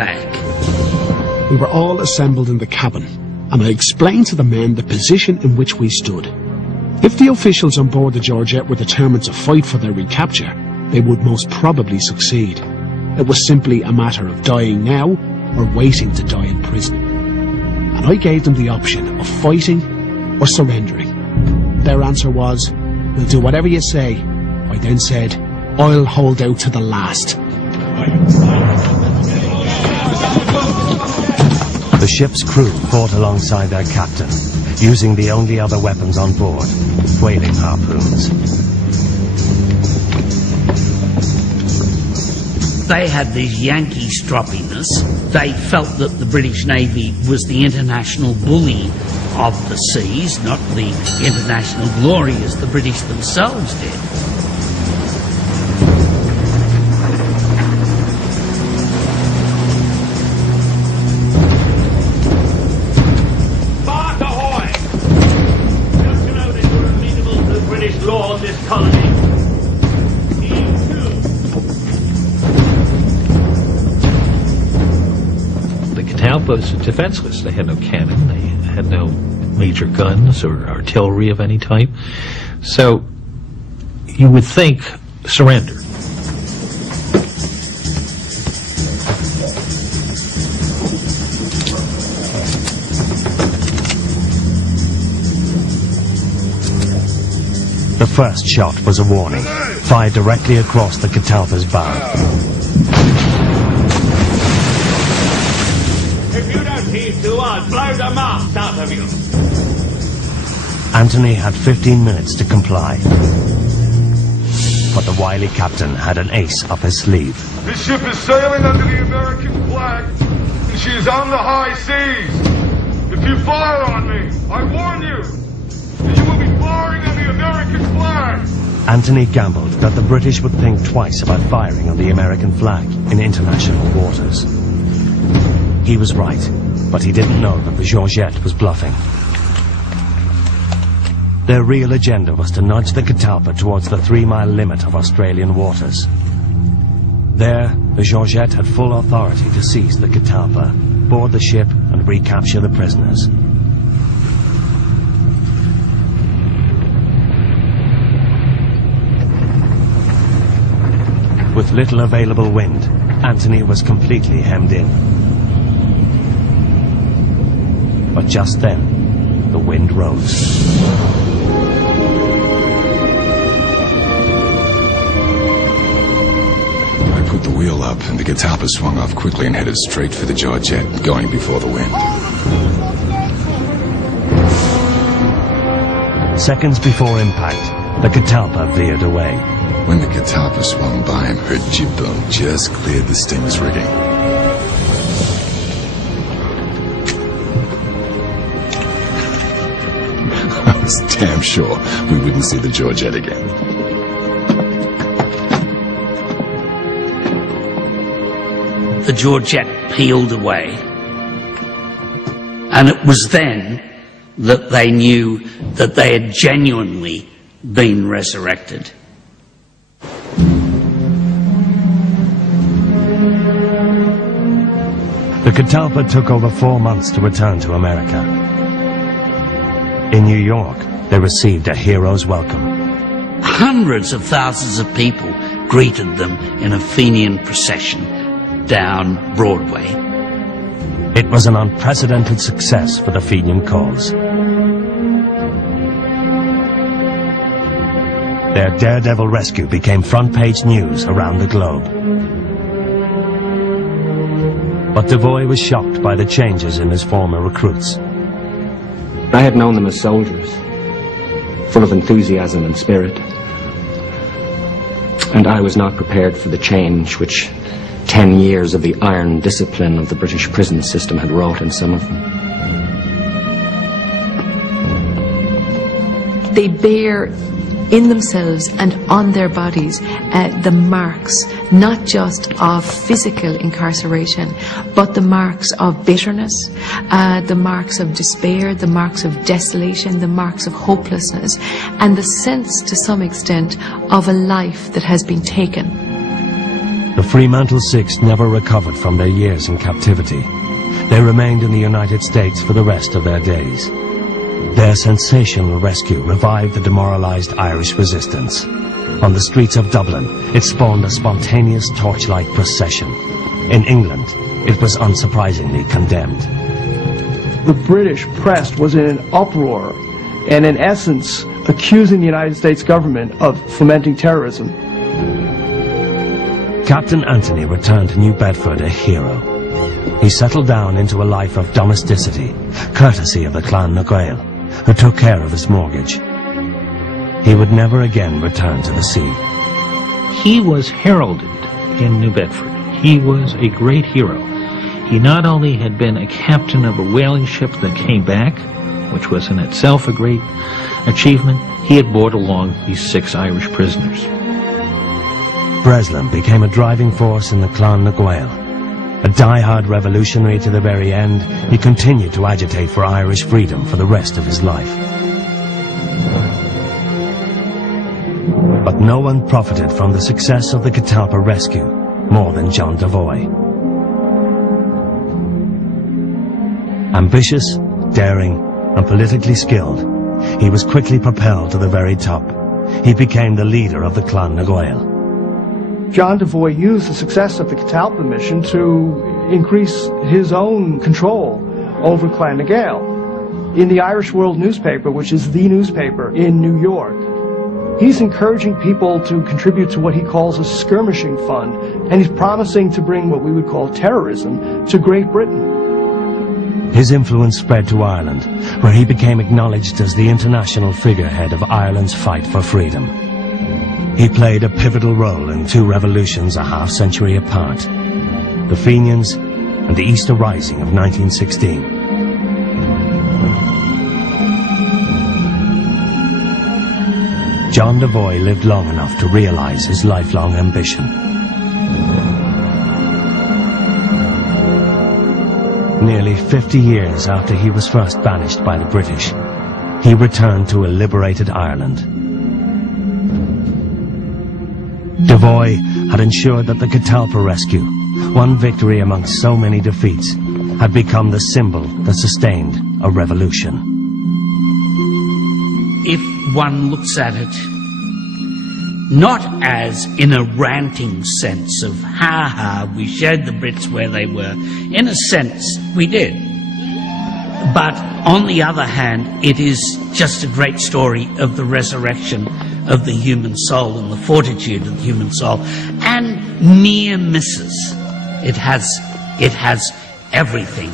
back. We were all assembled in the cabin, and I explained to the men the position in which we stood. If the officials on board the Georgette were determined to fight for their recapture, they would most probably succeed. It was simply a matter of dying now or waiting to die in prison. And I gave them the option of fighting or surrendering. Their answer was, "We'll do whatever you say." I then said, "I'll hold out to the last." The ship's crew fought alongside their captain, using the only other weapons on board, whaling harpoons. They had this Yankee stroppiness. They felt that the British Navy was the international bully of the seas, not the international glory as the British themselves did. Bark ahoy! Don't you know that you're amenable to the British law in this colony? The catalpa was defenseless. They had no cannon. They had no major guns or artillery of any type. So you would think surrender. The first shot was a warning, fired directly across the catalpa's bow. If you don't heave to, I'll blow the mast out of you. Anthony had 15 minutes to comply. But the wily captain had an ace up his sleeve. This ship is sailing under the American flag, and she is on the high seas. If you fire on me, I warn you, that you will be firing on the American flag. Anthony gambled that the British would think twice about firing on the American flag in international waters. He was right, but he didn't know that the Georgette was bluffing. Their real agenda was to nudge the catalpa towards the 3-mile limit of Australian waters. There, the Georgette had full authority to seize the catalpa, board the ship, and recapture the prisoners. With little available wind, Anthony was completely hemmed in. But just then, the wind rose. I put the wheel up, and the catalpa swung off quickly and headed straight for the Georgette, going before the wind. Seconds before impact, the catalpa veered away. When the catalpa swung by him, her jib boom just cleared the steamer's rigging. I was damn sure we wouldn't see the Georgette again. The Georgette peeled away, and it was then that they knew that they had genuinely been resurrected. The catalpa took over 4 months to return to America. In New York, they received a hero's welcome. Hundreds of thousands of people greeted them in a Fenian procession down Broadway. It was an unprecedented success for the Fenian cause. Their daredevil rescue became front-page news around the globe. But Devoy was shocked by the changes in his former recruits. I had known them as soldiers, full of enthusiasm and spirit. And I was not prepared for the change which 10 years of the iron discipline of the British prison system had wrought in some of them. They bear in themselves and on their bodies the marks not just of physical incarceration, but the marks of bitterness, the marks of despair, the marks of desolation, the marks of hopelessness, and the sense to some extent of a life that has been taken. The Fremantle Six never recovered from their years in captivity. They remained in the United States for the rest of their days. Their sensational rescue revived the demoralized Irish resistance. On the streets of Dublin, it spawned a spontaneous torchlight procession. In England, it was unsurprisingly condemned. The British press was in an uproar and, in essence, accusing the United States government of fomenting terrorism. Captain Anthony returned to New Bedford a hero. He settled down into a life of domesticity, courtesy of the Clan na Gael, who took care of his mortgage. He would never again return to the sea. He was heralded in New Bedford. He was a great hero. He not only had been a captain of a whaling ship that came back, which was in itself a great achievement, he had brought along these 6 Irish prisoners. Breslin became a driving force in the Clan na Gael. A die-hard revolutionary to the very end, he continued to agitate for Irish freedom for the rest of his life. But no one profited from the success of the Catalpa rescue more than John Devoy. Ambitious, daring, and politically skilled, he was quickly propelled to the very top. He became the leader of the Clan na Gael. John Devoy used the success of the Catalpa mission to increase his own control over Clan na Gael. In the Irish World newspaper, which is the newspaper in New York, he's encouraging people to contribute to what he calls a skirmishing fund, and he's promising to bring what we would call terrorism to Great Britain. His influence spread to Ireland, where he became acknowledged as the international figurehead of Ireland's fight for freedom. He played a pivotal role in 2 revolutions a half-century apart, the Fenians and the Easter Rising of 1916. John Devoy lived long enough to realize his lifelong ambition. Nearly 50 years after he was first banished by the British, he returned to a liberated Ireland. Devoy had ensured that the Catalpa rescue, one victory amongst so many defeats, had become the symbol that sustained a revolution. If one looks at it not as in a ranting sense of, ha, we showed the Brits where they were. In a sense, we did. But on the other hand, it is just a great story of the resurrection of the human soul and the fortitude of the human soul. And near misses. It has everything.